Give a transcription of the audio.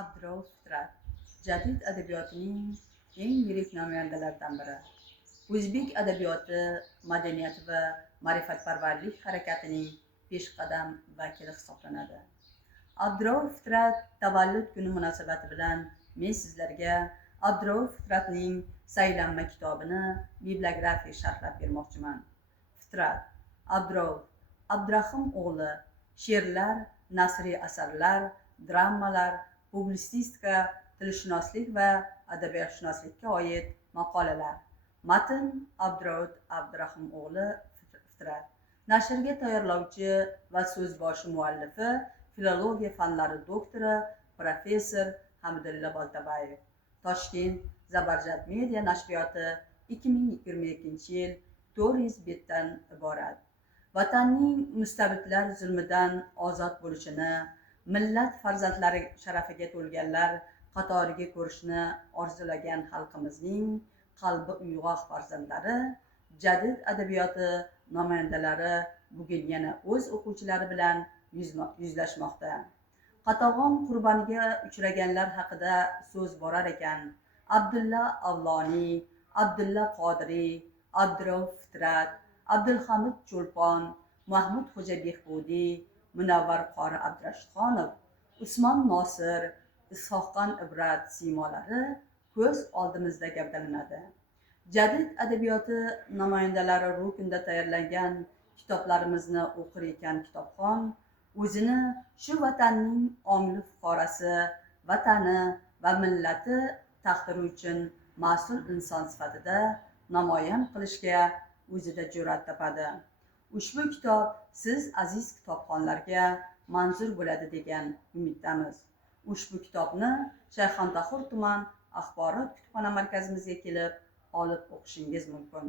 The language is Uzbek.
Abdurauf Fitrat, jadid adabiyotining eng yirik namoyandalaridan biri. O'zbek adabiyoti, madaniyati va ma'rifatparvarlik harakatining peshqadam vakili hisoblanadi. Abdurauf Fitrat tavallud kuni munosabati bilan men sizlarga Abdurauf Fitratning Saylanma kitobini bibliografiya sharhlab bermoqchiman. Fitrat, Abdurauf, Abdurahim o'g'li, she'rlar, nasriy asarlar, dramalar, publitsistika, tilshunoslik va adabiyotshunoslikka oid maqolalar. Matn Abdurauf Abdurahim o'g'li Fitrat. Nashrga tayyorlovchi va so'zboshi muallifi filologiya fanlari doktori professor Hamdulla Boltabayev. Toshkent Zabarjad Media nashriyoti 2022-yil 400 betdan iborat. Vatanning mustabidlar zulmidan ozod bo'lishini, millat farzandlari sharafiga to'lganlar qatoriga ko'rishni orzulagan xalqimizning qalbi uyg'oq farzandlari, jadid adabiyoti namoyandalari bugun yana o'z o'quvchilari bilan yuzlashmoqda. Qatag'on qurboniga uchraganlar haqida so'z borar ekan, Abdulla Avloniy, Abdulla Qodiriy, Abdurauf Fitrat, Abdulhamid Cho'lpon, Mahmud Xo'jabehbudiy, Munavvar qori Abdurashidxonov, Usmon Nosir, Ishoqxon Ibrat siymolari ko'z oldimizda gavdalanadi. Jadid adabiyoti namoyandalari ruknida tayyorlangan kitoblarimizni o'qir ekan kitobxon, o'zini shu vatanning ongli fuqarosi, vatani va millati taqdiri uchun mas'ul inson sifatida namoyon qilishga o'zida jur'at topadi. Ushbu kitob siz aziz kitobxonlarga manzur bo'ladi degan umiddamiz. Ushbu kitobni Shayxontohur tuman axborot kutubxona markazimizga kelib olib o'qishingiz mumkin.